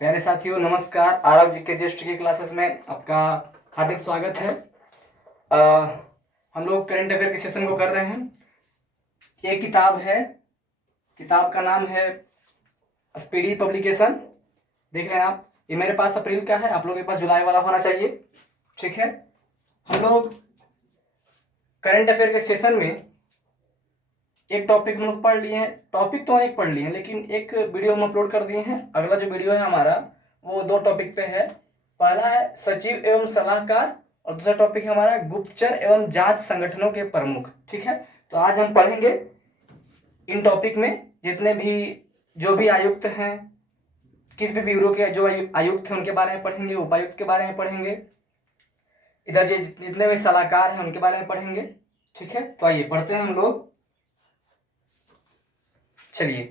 प्यारे साथियों नमस्कार। आरव जी के ज्येष्ठ की क्लासेस में आपका हार्दिक स्वागत है। अ, हम लोग करंट अफेयर के सेशन को कर रहे हैं। एक किताब है, किताब का नाम है स्पीडी पब्लिकेशन। देख रहे हैं आप, ये मेरे पास अप्रैल का है, आप लोगों के पास जुलाई वाला होना चाहिए। ठीक है, हम लोग करंट अफेयर के सेशन में एक टॉपिक हम लोग पढ़ लिए हैं। टॉपिक तो अनेक पढ़ लिए हैं, लेकिन एक वीडियो हम अपलोड कर दिए हैं। अगला जो वीडियो है हमारा वो दो टॉपिक पे है। पहला है सचिव एवं सलाहकार और दूसरा टॉपिक है हमारा गुप्तचर एवं जांच संगठनों के प्रमुख। ठीक है, तो आज हम पढ़ेंगे इन टॉपिक में जितने भी जो भी आयुक्त हैं, किस भी ब्यूरो के जो आयुक्त हैं उनके बारे में पढ़ेंगे, उपायुक्त के बारे में पढ़ेंगे, इधर जितने भी सलाहकार हैं उनके बारे में पढ़ेंगे। ठीक है, तो आइए पढ़ते हैं हम लोग। चलिए,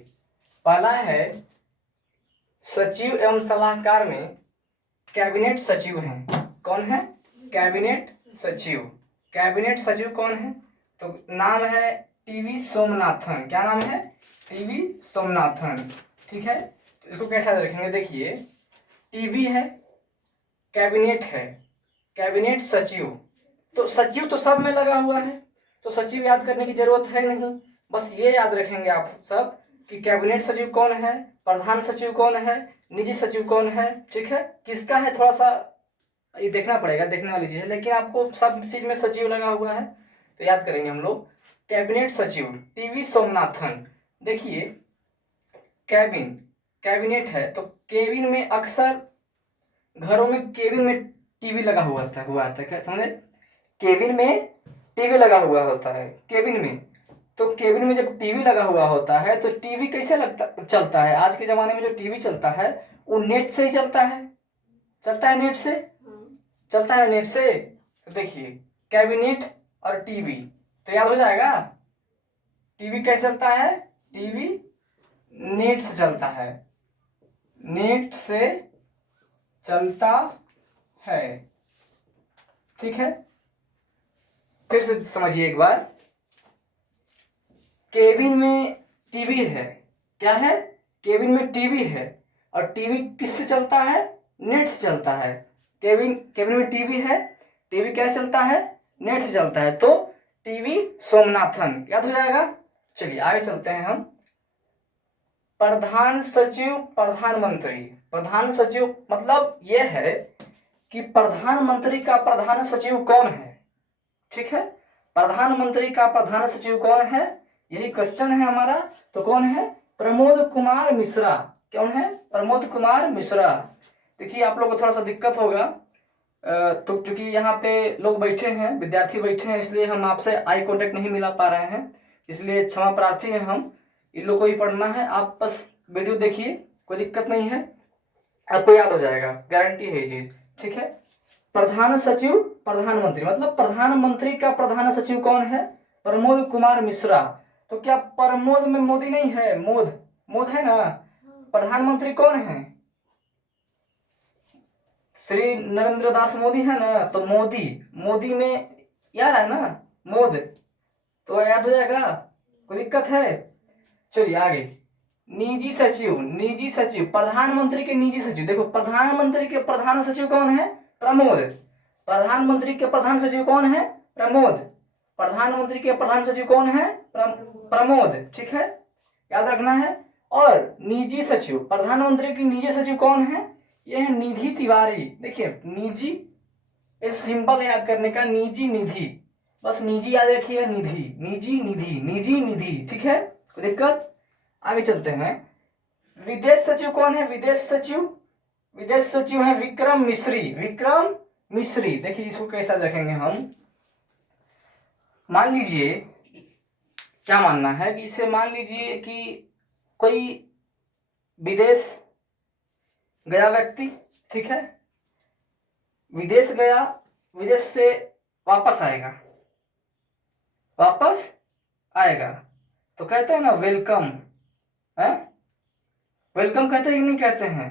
पहला है सचिव एवं सलाहकार में कैबिनेट सचिव हैं। कौन है? कैबिनेट सचिव। कैबिनेट सचिव कौन है? तो नाम है टीवी सोमनाथन। क्या नाम है? टीवी सोमनाथन। ठीक है, तो इसको कैसा रखेंगे? देखिए, टीवी है, कैबिनेट है, कैबिनेट सचिव। तो सचिव तो सब में लगा हुआ है, तो सचिव याद करने की जरूरत है नहीं। बस ये याद रखेंगे आप सब कि कैबिनेट सचिव कौन है, प्रधान सचिव कौन है, निजी सचिव कौन है। ठीक है, किसका है थोड़ा सा ये देखना पड़ेगा, देखने वाली चीज है, लेकिन आपको सब चीज में सचिव लगा हुआ है तो याद करेंगे हम लोग। कैबिनेट सचिव टीवी सोमनाथन। देखिए, कैबिन, कैबिनेट है तो केबिन में अक्सर घरों में केबिन में टीवी लगा हुआ था क्या समझे? केबिन में टीवी लगा हुआ होता है, केबिन में। तो केबिन में जब टीवी लगा हुआ होता है तो टीवी कैसे चलता है? आज के जमाने में जो टीवी चलता है वो नेट से ही चलता है। चलता है नेट से, चलता है नेट से। तो देखिए, कैबिनेट और टीवी तो याद हो जाएगा। टीवी कैसे चलता है? टीवी नेट से चलता है, नेट से चलता है। ठीक है, फिर से समझिए एक बार। केबिन में टीवी है, क्या है? केबिन में टीवी है और टीवी किससे चलता है? नेट से चलता है। केबिन में टीवी है, टीवी कैसे चलता है? नेट से चलता है। तो टीवी सोमनाथन याद हो जाएगा। चलिए आगे चलते हैं हम। प्रधान सचिव, प्रधानमंत्री। प्रधान सचिव मतलब यह है कि प्रधानमंत्री का प्रधान सचिव कौन है। ठीक है, प्रधानमंत्री का प्रधान सचिव कौन है, यही क्वेश्चन है हमारा। तो कौन है? प्रमोद कुमार मिश्रा। कौन है? प्रमोद कुमार मिश्रा। देखिए, आप लोगों को थोड़ा सा दिक्कत होगा, तो क्योंकि यहाँ पे लोग बैठे हैं, विद्यार्थी बैठे हैं, इसलिए हम आपसे आई कांटेक्ट नहीं मिला पा रहे हैं, इसलिए क्षमा प्रार्थी हैं हम। इन लोगों को ही पढ़ना है, आप बस वीडियो देखिए, कोई दिक्कत नहीं है, आपको याद हो जाएगा, गारंटी है ये चीज। ठीक है, प्रधान सचिव प्रधानमंत्री मतलब प्रधानमंत्री का प्रधान सचिव कौन है? प्रमोद कुमार मिश्रा। तो क्या प्रमोद में मोदी नहीं है? मोद, मोद है ना। प्रधानमंत्री कौन है? श्री नरेंद्र दास मोदी है ना, तो मोदी, मोदी में यार है ना मोद, तो याद हो जाएगा, कोई दिक्कत है? चलिए आगे। निजी सचिव, निजी सचिव प्रधानमंत्री के निजी सचिव। देखो, प्रधानमंत्री के प्रधान सचिव कौन है? प्रमोद। प्रधानमंत्री के प्रधान सचिव कौन है? प्रमोद। प्रधानमंत्री के प्रधान सचिव कौन है? प्रमोद। ठीक है, याद रखना है। और निजी सचिव, प्रधानमंत्री की निजी सचिव कौन है? ये है निधि तिवारी। देखिए, निजी इस सिंपल याद करने का, निजी निधि, बस निजी याद रखिएगा, निधि, निजी निधि, निजी निधि। ठीक है, कोई दिक्कत? आगे चलते हैं। विदेश सचिव कौन है? विदेश सचिव, विदेश सचिव है विक्रम मिश्री। विक्रम मिश्री। देखिए, इसको कैसा रखेंगे हम? मान लीजिए, क्या मानना है कि इसे मान लीजिए कि कोई विदेश गया व्यक्ति, ठीक है, विदेश गया, विदेश से वापस आएगा, वापस आएगा तो कहते हैं ना वेलकम है। वेलकम कहते हैं कि नहीं कहते हैं?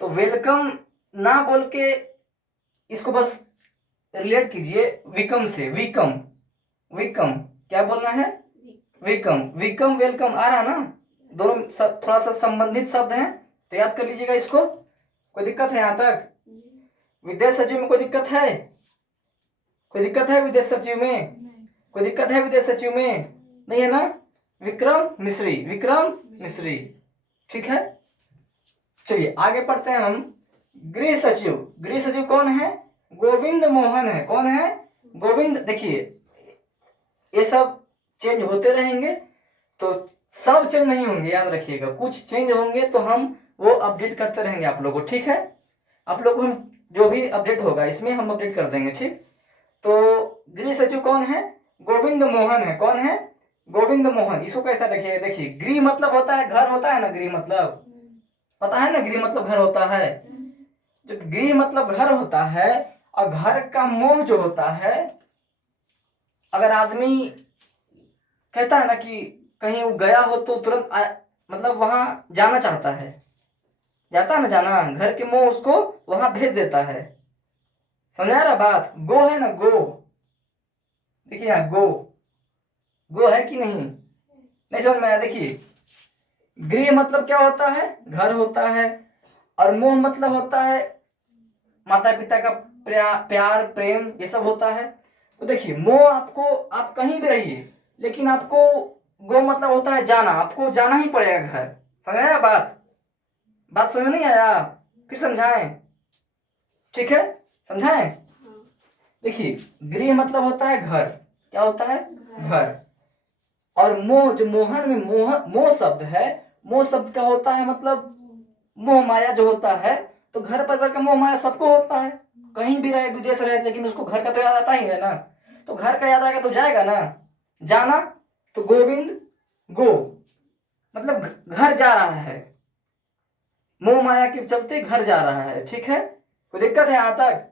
तो वेलकम ना बोल के इसको बस रिलेट कीजिए विकम से। विकम, विकम क्या बोलना है? विकम, विकम वेलकम आ रहा ना, दोनों थोड़ा सा संबंधित शब्द हैं, तो याद कर लीजिएगा इसको। कोई दिक्कत है यहाँ तक? विदेश सचिव में कोई दिक्कत है? कोई दिक्कत है विदेश सचिव में? कोई दिक्कत है विदेश सचिव में? नहीं है ना? विक्रम मिश्री, विक्रम मिश्री, ठीक है। चलिए आगे पढ़ते हैं हम। गृह सचिव, गृह सचिव कौन है? गोविंद मोहन है। कौन है? गोविंद। देखिए ये सब चेंज होते रहेंगे, तो सब चेंज नहीं होंगे, याद रखिएगा। कुछ चेंज होंगे तो हम वो अपडेट करते रहेंगे आप लोगों को, ठीक है। आप लोग को हम जो भी अपडेट होगा इसमें हम अपडेट कर देंगे, ठीक। तो गृह सचिव कौन है? गोविंद मोहन है। कौन है? गोविंद मोहन। इसको कैसा देखिएगा, देखिए गृह मतलब होता है घर, होता है ना गृह मतलब, पता है ना गृह मतलब घर होता है। जो गृह मतलब घर होता है, और घर का मोह जो होता है, अगर आदमी कहता है ना कि कहीं वो गया हो तो तुरंत मतलब वहां जाना चाहता है, जाता है ना जाना, घर के मोह उसको वहां भेज देता है। समझा रहा बात? गो है ना, गो, देखिए यहाँ गो, गो है कि नहीं समझ में आया? देखिए गृह मतलब क्या होता है? घर होता है, और मोह मतलब होता है माता पिता का प्यार प्रेम, ये सब होता है। तो देखिए मोह आपको, आप कहीं भी रहिए, लेकिन आपको गो मतलब होता है जाना, आपको जाना ही पड़ेगा घर। समझ आया बात? बात समझ नहीं आया? फिर समझाएं, ठीक है, समझाएं। देखिए गृह मतलब होता है घर, क्या होता है? घर। और मोह, जो मोहन में मोह शब्द है, मोह शब्द का होता है मतलब मोह माया जो होता है। तो घर परिवार का मोह माया सबको होता है, कहीं भी रहे, विदेश रहे, लेकिन उसको घर का तो याद आता ही है ना। तो घर का याद आएगा तो जाएगा ना, जाना। तो गोविंद गो मतलब घर जा रहा है, मोह माया के चलते घर जा रहा है, ठीक है। कोई दिक्कत है यहाँ तक?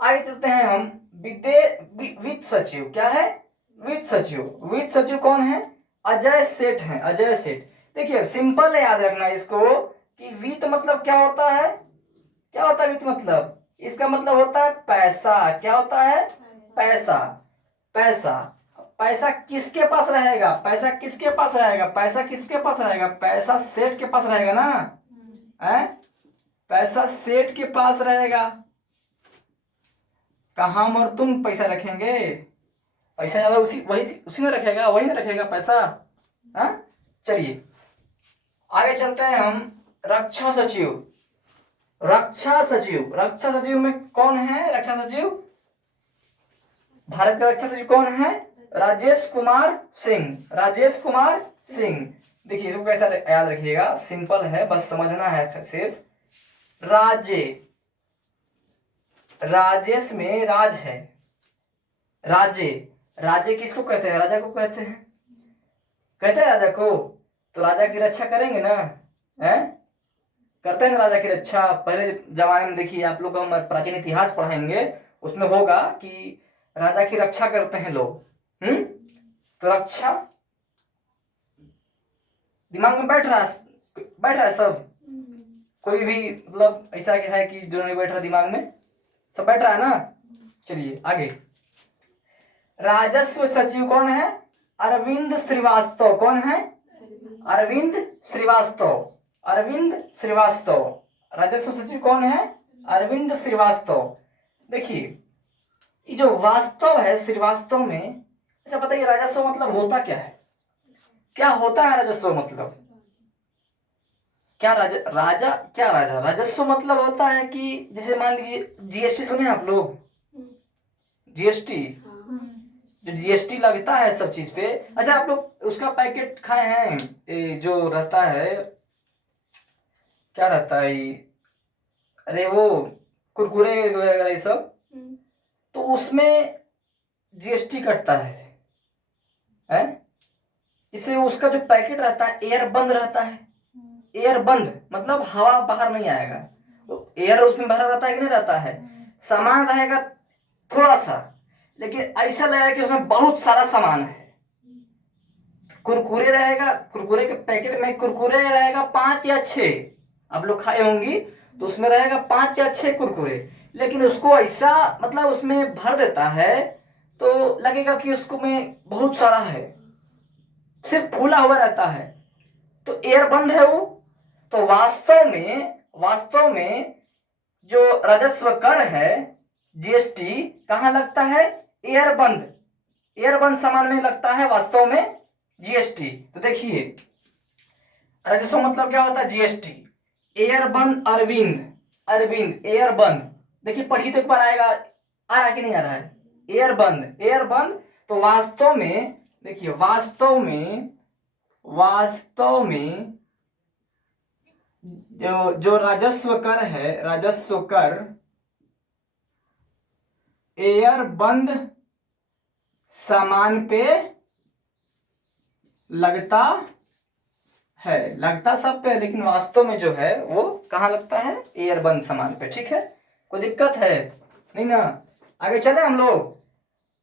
आगे चलते हैं हम। वित्त सचिव क्या है? वित्त सचिव। वित्त सचिव कौन है? अजय सेठ है, अजय सेठ। देखिए सिंपल है, याद रखना इसको कि वित्त मतलब क्या होता है? क्या होता है वित्त मतलब? इसका मतलब होता है पैसा। क्या होता है? पैसा। पैसा। पैसा किसके पास रहेगा? पैसा किसके पास रहेगा? पैसा किसके पास रहेगा? पैसा सेठ के पास रहेगा ना, है? पैसा सेठ के पास रहेगा। कहाँ हम और तुम पैसा रखेंगे? पैसा ज्यादा उसी में रखेगा, वही ना रखेगा पैसा, हाँ। चलिए आगे चलते हैं हम। रक्षा सचिव, रक्षा सचिव, रक्षा सचिव में कौन है? रक्षा सचिव, भारत का रक्षा सचिव कौन है? राजेश कुमार सिंह, राजेश कुमार सिंह। देखिए इसको कैसा याद रखिएगा, सिंपल है, बस समझना है सिर्फ। राजेश में राज है, राजे। राजे किसको कहते हैं? राजा को कहते हैं, कहते हैं राजा को। तो राजा की रक्षा करेंगे ना, हैं? करते हैं ना राजा की रक्षा। पहले जमाने में देखिए, आप लोग हम प्राचीन इतिहास पढ़ाएंगे, उसमें होगा कि राजा की रक्षा करते हैं लोग। तो रक्षा दिमाग में बैठ रहा है सब? कोई भी मतलब ऐसा है कि जो नहीं बैठ रहा दिमाग में? सब बैठ रहा है ना? चलिए आगे। राजस्व सचिव कौन है? अरविंद श्रीवास्तव। कौन है? अरविंद श्रीवास्तव, अरविंद श्रीवास्तव। राजस्व सचिव कौन है? अरविंद श्रीवास्तव। देखिए ये जो वास्तव है श्रीवास्तव में, अच्छा बताइए राजस्व मतलब होता क्या है? क्या होता है राजस्व मतलब? क्या राजस्व मतलब होता है कि जैसे मान लीजिए जीएसटी, सुने आप लोग? जीएसटी, जो जीएसटी लगता है सब चीज पे। अच्छा आप लोग उसका पैकेट खाए हैं? जो रहता है, क्या रहता है अरे वो कुरकुरे वगैरह ये सब, तो उसमें जीएसटी कटता है? इससे उसका जो पैकेट रहता है एयर बंद रहता है। एयर बंद मतलब हवा बाहर नहीं आएगा, तो एयर उसमें भरा रहता है कि नहीं रहता है? सामान रहेगा थोड़ा सा, लेकिन ऐसा लगेगा कि उसमें बहुत सारा सामान है। कुरकुरे रहेगा, कुरकुरे के पैकेट में कुरकुरे रहेगा 5 या 6, आप लोग खाए होंगी, तो उसमें रहेगा 5 या 6 कुरकुरे। लेकिन उसको ऐसा मतलब उसमें भर देता है तो लगेगा कि उसको में बहुत सारा है, सिर्फ फूला हुआ रहता है, तो एयर बंद है वो। तो वास्तव में वास्तव में जो राजस्व कर है जीएसटी कहाँ लगता है? एयरबंद सामान में लगता है वास्तव में जीएसटी। तो देखिए राजस्व मतलब क्या होता है? जीएसटी। एयरबंद अरविंद एयरबंद, देखिए पढ़ी तो एक बार आएगा, आ रहा कि नहीं आ रहा है? एयरबंद। तो वास्तव में देखिए वास्तव में जो राजस्व कर है, राजस्व कर एयरबंद सामान पे लगता है, लगता सब पे, लेकिन वास्तव में जो है वो कहाँ लगता है? एयरबंद सामान पे। ठीक है, कोई दिक्कत है नहीं ना? आगे चले हम लोग।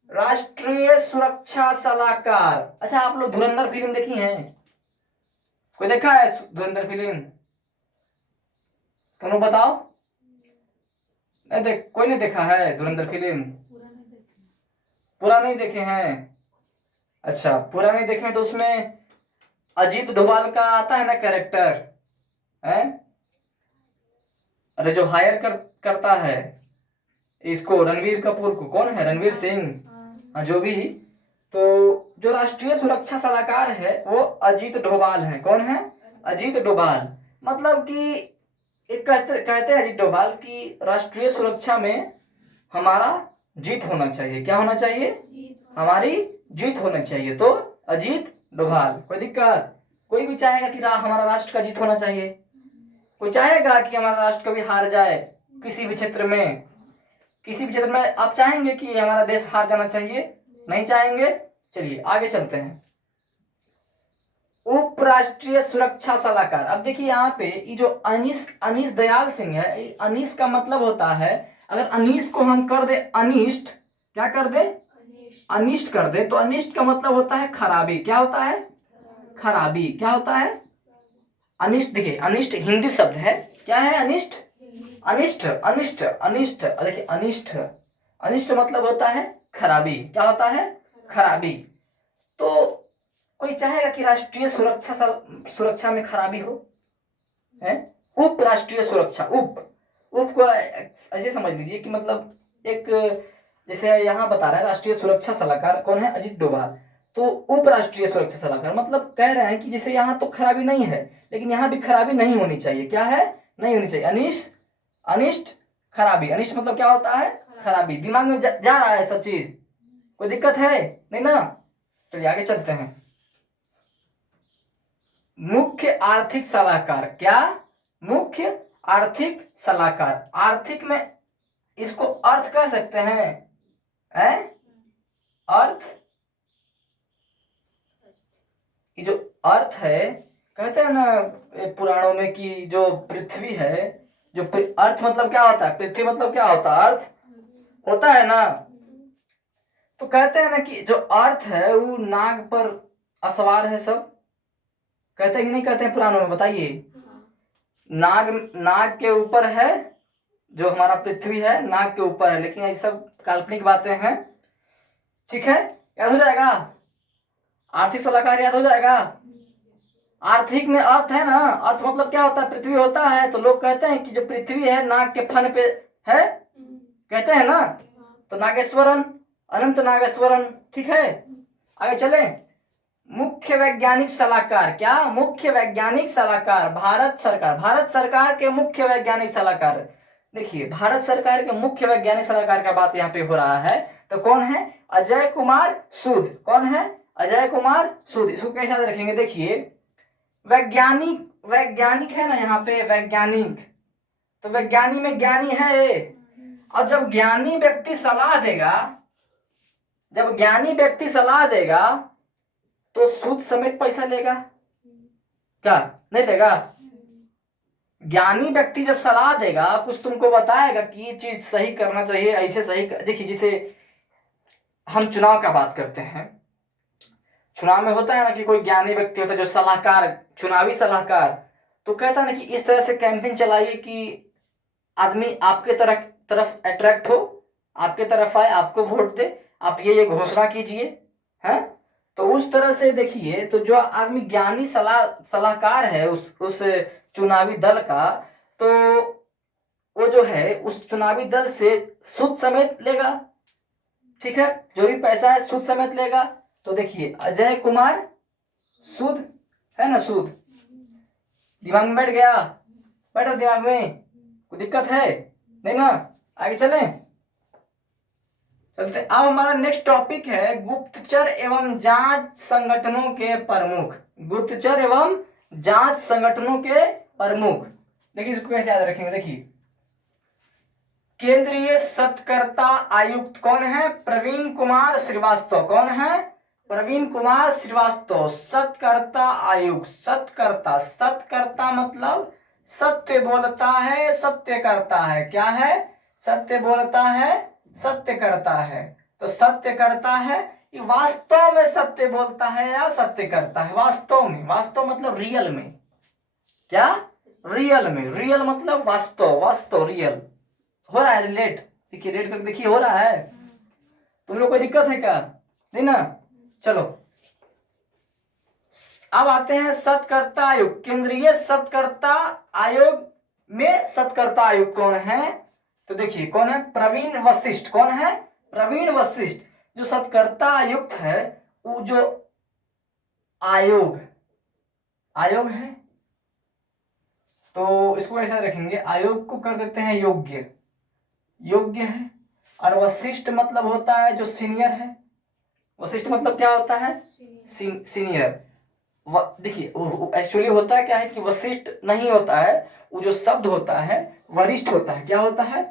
राष्ट्रीय सुरक्षा सलाहकार। अच्छा, आप लोग धुरंधर फिल्म देखी हैं? कोई देखा है धुरंधर फिल्म? तुम लोग बताओ। नहीं कोई नहीं देखा है धुरंधर फिल्म? पूरा नहीं देखे हैं? अच्छा, पूरा नहीं देखे हैं तो उसमें अजीत डोभाल का आता है ना कैरेक्टर, है? अरे जो हायर करता है इसको, रणवीर कपूर को, कौन है? रणवीर सिंह। हाँ, जो भी। तो जो राष्ट्रीय सुरक्षा सलाहकार है वो अजीत डोभाल है। कौन है? अजीत डोभाल। मतलब कि एक कहते हैं अजीत डोभाल कि राष्ट्रीय सुरक्षा में हमारा जीत होना चाहिए। क्या होना चाहिए? हमारी जीत होना चाहिए। तो अजीत डोभाल। कोई दिक्कत? कोई भी चाहेगा कि हमारा राष्ट्र का जीत होना चाहिए? कोई चाहेगा कि हमारा राष्ट्र कभी हार जाए? किसी भी क्षेत्र में, किसी भी क्षेत्र में आप चाहेंगे कि हमारा देश हार जाना चाहिए? नहीं चाहेंगे। चलिए आगे चलते हैं। उप राष्ट्रीय सुरक्षा सलाहकार। अब देखिए यहाँ पे ये जो अनीश दयाल सिंह है, अनीश का मतलब होता है, अगर अनीश को हम कर दे अनिष्ट, क्या कर दे? अनिष्ट कर दे, तो अनिष्ट का मतलब होता है खराबी। क्या होता है? खराबी। क्या होता है? अनिष्ट। देखिए अनिष्ट हिंदी शब्द है। क्या है? अनिष्ट। अनिष्ट देखिए अनिष्ट मतलब होता है खराबी। क्या होता है? खराबी। तो कोई चाहेगा कि राष्ट्रीय सुरक्षा में खराबी हो? है? उप राष्ट्रीय सुरक्षा, उप को ऐसे समझ लीजिए कि मतलब एक, जैसे यहाँ बता रहा है राष्ट्रीय सुरक्षा सलाहकार कौन है? अजीत डोभाल। तो उप राष्ट्रीय सुरक्षा सलाहकार मतलब कह रहे हैं कि जैसे यहाँ तो खराबी नहीं है, लेकिन यहाँ भी खराबी नहीं होनी चाहिए। क्या है? नहीं होनी चाहिए। अनिष्ट खराबी। अनिष्ट मतलब क्या होता है? खराबी। दिमाग में जा रहा है सब चीज? कोई दिक्कत है नहीं ना? चलिए आगे चलते हैं। मुख्य आर्थिक सलाहकार। क्या? मुख्य आर्थिक सलाहकार। आर्थिक में इसको अर्थ कह सकते हैं, अर्थ। ये जो अर्थ है, कहते हैं ना पुराणों में कि जो पृथ्वी है, जो अर्थ मतलब क्या होता है? पृथ्वी मतलब क्या होता है? अर्थ होता है ना? तो कहते हैं ना कि जो अर्थ है वो नाग पर असवार है। सब कहते हैं कि नहीं कहते हैं पुराणों में? बताइए। नाग के ऊपर है, जो हमारा पृथ्वी है नाग के ऊपर है, लेकिन ये सब काल्पनिक बातें हैं। ठीक है, याद हो जाएगा? आर्थिक सलाहकार याद हो जाएगा? आर्थिक में अर्थ है ना? अर्थ मतलब क्या होता है? पृथ्वी होता है। तो लोग कहते हैं कि जो पृथ्वी है नाग के फन पे है, कहते हैं ना? तो नागेश्वरन, अनंत नागेश्वरन। ठीक है, आगे चले। मुख्य वैज्ञानिक सलाहकार। क्या? मुख्य वैज्ञानिक सलाहकार। भारत सरकार के मुख्य वैज्ञानिक सलाहकार। देखिए भारत सरकार के मुख्य वैज्ञानिक सलाहकार का बात यहाँ पे हो रहा है। तो कौन है? अजय कुमार सूद। कौन है? अजय कुमार सूद। इसको कैसे याद रखेंगे? देखिए वैज्ञानिक है ना यहाँ पे, वैज्ञानिक। तो वैज्ञानिक में ज्ञानी है। और जब ज्ञानी व्यक्ति सलाह देगा तो सूद समेत पैसा लेगा। क्या नहीं लेगा? ज्ञानी व्यक्ति जब सलाह देगा, कुछ तुमको बताएगा कि ये चीज सही करना चाहिए, ऐसे सही देखिए जैसे हम चुनाव का बात करते हैं, चुनाव में होता है ना कि कोई ज्ञानी व्यक्ति होता है जो सलाहकार, चुनावी सलाहकार, तो कहता है ना कि इस तरह से कैंपेन चलाइए कि आदमी आपके तरफ अट्रैक्ट हो, आपके तरफ आए, आपको वोट दे, आप ये घोषणा कीजिए, है? तो उस तरह से देखिए, तो जो आदमी ज्ञानी सलाहकार है उस चुनावी दल का, तो वो जो है उस चुनावी दल से सूद समेत लेगा, ठीक है, जो भी पैसा है सूद समेत लेगा। तो देखिए अजय कुमार सूद, है ना, सूद, दिमाग में बैठ गया, बैठा दिमाग में, कोई दिक्कत है नहीं ना? आगे चलें, चलते। अब हमारा नेक्स्ट टॉपिक है गुप्तचर एवं जांच संगठनों के प्रमुख। गुप्तचर एवं जांच संगठनों के प्रमुख, देखिए इसको कैसे याद रखेंगे। देखिए केंद्रीय सत्कर्ता आयुक्त कौन है? प्रवीण कुमार श्रीवास्तव। कौन है? प्रवीण कुमार श्रीवास्तव। सत्कर्ता आयुक्त, सत्कर्ता, सत्कर्ता मतलब सत्य बोलता है, सत्य करता है। क्या है? सत्य बोलता है, सत्य करता है। तो सत्य करता है, ये वास्तव में सत्य बोलता है या सत्य करता है? वास्तव में, वास्तव मतलब रियल में। क्या? रियल में, रियल मतलब वास्तव, वास्तव, रियल। हो रहा है रिलेट? देखिए रेट करके देखिए, हो रहा है? तुम लोग कोई दिक्कत है क्या? नहीं ना? चलो अब आते हैं सत्कर्ता आयोग। केंद्रीय सत्कर्ता आयोग में सत्कर्ता आयुक्त कौन है? तो देखिए कौन है? प्रवीण वशिष्ठ। कौन है? प्रवीण वशिष्ठ। जो सत्कर्ता आयुक्त है, वो जो आयोग, आयोग है, तो इसको ऐसा रखेंगे, आयोग को कर देते हैं योग्य, योग्य है। और वशिष्ठ मतलब होता है जो सीनियर है। वशिष्ठ मतलब क्या होता है? सीनियर। देखिए एक्चुअली होता है क्या है कि वशिष्ठ नहीं होता है, वो जो शब्द होता है वरिष्ठ होता है। क्या होता है?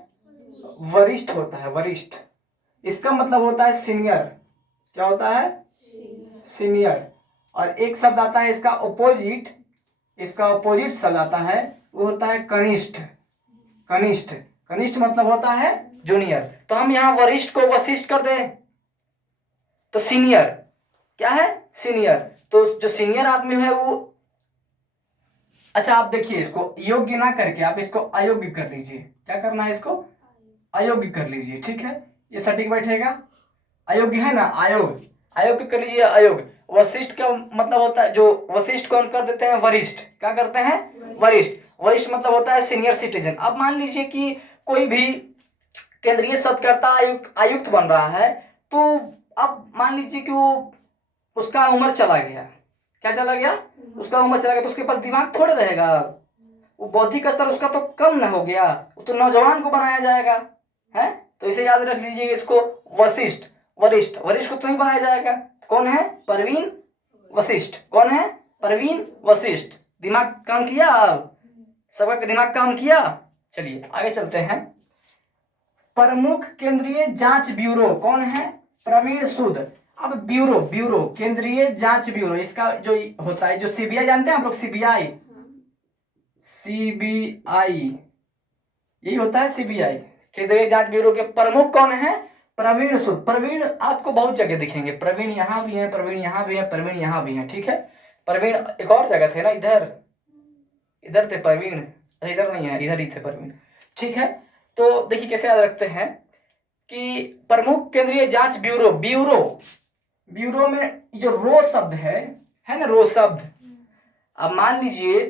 वरिष्ठ होता है, वरिष्ठ। इसका मतलब होता है सीनियर। क्या होता है? सीनियर। और एक शब्द आता है इसका अपोजिट, इसका अपोजिट शब्द आता है, वो होता है कनिष्ठ। कनिष्ठ, कनिष्ठ मतलब होता है जूनियर। तो हम यहाँ वरिष्ठ को वशिष्ठ कर दें तो सीनियर। क्या है? सीनियर। तो जो सीनियर आदमी है वो, अच्छा आप देखिए इसको योग्य ना करके आप इसको अयोग्य कर लीजिए। क्या करना है? इसको अयोग्य कर लीजिए, ठीक है, ये सटीक बैठेगा। अयोग्य है ना? आयोग, अयोग्य कर लीजिए, अयोग। वशिष्ठ का मतलब होता है, जो वशिष्ठ को हम कर देते हैं वरिष्ठ। क्या करते हैं? वरिष्ठ। वरिष्ठ मतलब होता है सीनियर सिटीजन। अब मान लीजिए कि कोई भी केंद्रीय सत्कर्ता आयुक्त आयुक्त बन रहा है, तो अब मान लीजिए कि वो, उसका उम्र चला गया। क्या चला गया? उसका उम्र चला गया, तो उसके पास दिमाग थोड़े रहेगा, वो बौद्धिक स्तर उसका तो कम न हो गया, वो तो नौजवान को बनाया जाएगा, है? तो इसे याद रख लीजिए इसको, वशिष्ठ, वरिष्ठ, वरिष्ठ को तो नहीं बनाया जाएगा। कौन है? प्रवीण वशिष्ठ। कौन है? प्रवीण वशिष्ठ। दिमाग काम किया? सबका दिमाग काम किया? चलिए आगे चलते हैं। प्रमुख केंद्रीय जांच ब्यूरो कौन है? प्रवीण सूद। अब ब्यूरो, ब्यूरो केंद्रीय जांच ब्यूरो, इसका जो होता है, जो सीबीआई जानते हैं आप लोग, सीबीआई, सीबीआई यही होता है, सीबीआई केंद्रीय जांच ब्यूरो के प्रमुख कौन है? प्रवीण सूद। प्रवीण आपको बहुत जगह दिखेंगे, प्रवीण यहाँ भी है, प्रवीण यहाँ भी है, प्रवीण यहाँ भी है, ठीक है। प्रवीण एक और जगह थे ना, इधर, इधर थे प्रवीण, इधर नहीं है, इधर ही थे प्रवीण, ठीक है। तो देखिए कैसे याद रखते हैं कि प्रमुख केंद्रीय जांच ब्यूरो, ब्यूरो, ब्यूरो में जो रो शब्द है ना, रो शब्द। अब मान लीजिए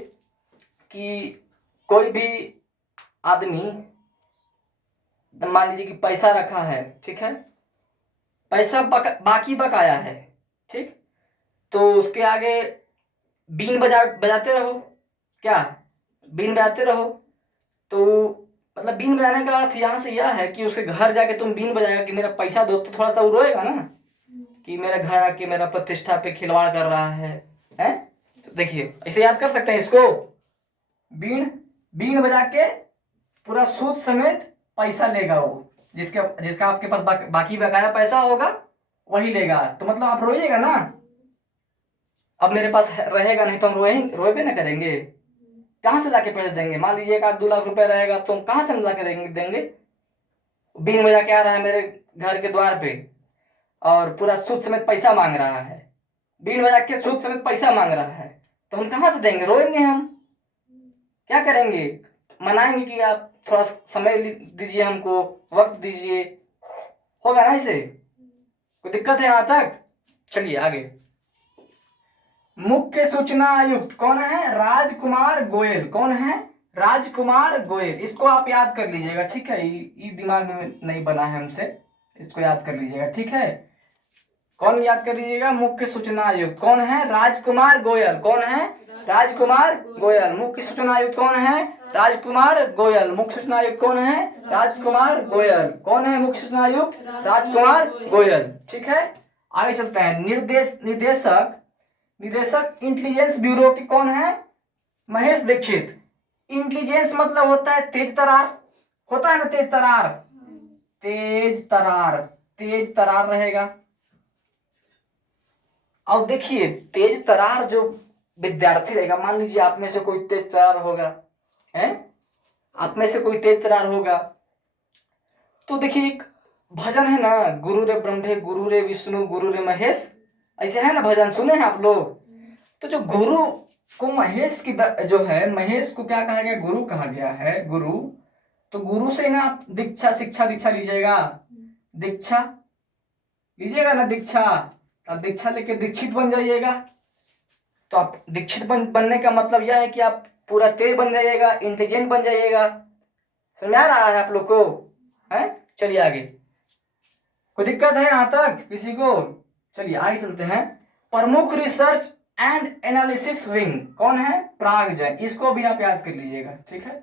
कि कोई भी आदमी, मान लीजिए कि पैसा रखा है, ठीक है, पैसा बाकी बकाया है, ठीक, तो उसके आगे बीन बजाते रहो। क्या? बीन बजाते रहो। तो मतलब बीन बजाने का अर्थ यहाँ से यह है कि उसके घर जाके तुम बीन बजाएगा कि मेरा पैसा दो, तो थोड़ा सा वो रोएगा ना कि मेरे घर आके मेरा प्रतिष्ठा पे खिलवाड़ कर रहा है, हैं? तो देखिए ऐसे याद कर सकते हैं इसको, बीन, बीन बजा के पूरा सूद समेत पैसा लेगा वो, जिसका आपके पास बाकी बकाया पैसा होगा वही लेगा। तो मतलब आप रोइएगा ना, अब मेरे पास रहेगा नहीं तो हम रोए ना करेंगे। कहाँ से लाके पैसे देंगे? मान लीजिए 1-2 लाख रुपए रहेगा तो हम कहाँ से हम लाके देंगे? बीन बजा के आ रहा है मेरे घर के द्वार पे और पूरा सूद समेत पैसा मांग रहा है, बीन बजा के सूद समेत पैसा मांग रहा है, तो हम कहाँ से देंगे? रोएंगे हम। क्या करेंगे? मनाएंगे कि आप थोड़ा समय दीजिए, हमको वक्त दीजिए, होगा ना? इसे कोई दिक्कत है यहाँ तक? चलिए आगे। मुख्य सूचना आयुक्त कौन है? राजकुमार गोयल। कौन है? राजकुमार गोयल, इसको आप याद कर लीजिएगा, ठीक है, ये दिमाग में नहीं बना है हमसे, इसको याद कर लीजिएगा, ठीक है। कौन याद कर लीजिएगा? मुख्य सूचना आयुक्त कौन है? राजकुमार गोयल। कौन है? राजकुमार गोयल। मुख्य सूचना आयुक्त कौन है? राजकुमार गोयल। मुख्य सूचना आयुक्त कौन है? राजकुमार गोयल। कौन है मुख्य सूचना आयुक्त? राजकुमार गोयल, ठीक है। आगे चलते हैं। निदेशक निदेशक इंटेलिजेंस ब्यूरो की कौन है? महेश दीक्षित। इंटेलिजेंस मतलब होता है तेज तरार, होता है ना तेज तरार, तेज तरार, तेज तरार रहेगा। अब देखिए तेज तरार जो विद्यार्थी रहेगा, मान लीजिए आप में से कोई तेज तरार होगा, है, आप में से कोई तेज तरार होगा, तो देखिए एक भजन है ना, गुरु रे ब्रह्मे गुरु रे विष्णु गुरु रे महेश, ऐसे है ना भजन, सुने हैं आप लोग? तो जो गुरु को महेश की जो है, महेश को क्या कहा गया? गुरु कहा गया है, गुरु। तो गुरु से ना आप दीक्षा शिक्षा दीक्षा लीजिएगा, दीक्षा लीजिएगा ना, दीक्षा, आप दीक्षा लेके दीक्षित बन जाइएगा। तो आप दीक्षित बनने का मतलब यह है कि आप पूरा तेज बन जाइएगा, इंटेलिजेंट बन जाइएगा। समझ आ रहा है आप लोग को? है, चलिए आगे। कोई दिक्कत है यहाँ तक किसी को? चलिए आगे चलते हैं। प्रमुख रिसर्च एंड एनालिसिस विंग कौन है? पराग जैन। इसको भी आप याद कर लीजिएगा, ठीक है,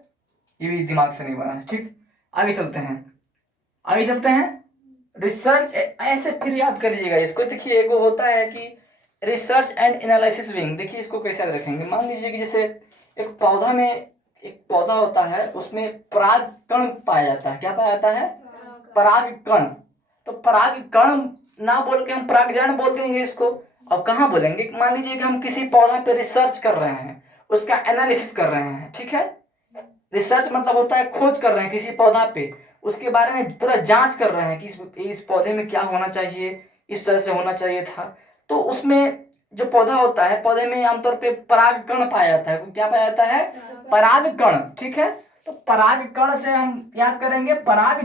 ये भी दिमाग से नहीं बना है, ठीक। आगे चलते हैं, आगे चलते हैं। रिसर्च, ऐसे फिर याद कर लीजिएगा इसको। देखिए एक होता है कि रिसर्च एंड एनालिसिस विंग, देखिए इसको कैसे याद रखेंगे? मान लीजिए कि जैसे एक पौधा में, एक पौधा होता है, उसमें पराग कण पाया जाता है। क्या पाया जाता है? पराग कण। तो पराग कण ना बोल के हम परागजन बोल देंगे इसको। अब कहाँ बोलेंगे? मान लीजिए कि हम किसी पौधा पे रिसर्च कर रहे हैं, उसका एनालिसिस कर रहे हैं, ठीक है। रिसर्च मतलब होता है खोज कर रहे हैं किसी पौधा पे, उसके बारे में पूरा जांच कर रहे हैं कि इस पौधे में क्या होना चाहिए, इस तरह से होना चाहिए था। तो उसमें जो पौधा होता है, पौधे में आमतौर पे पराग कण पाया जाता है। क्या पाया जाता है? पराग कण, ठीक है। तो पराग कण से हम याद करेंगे पराग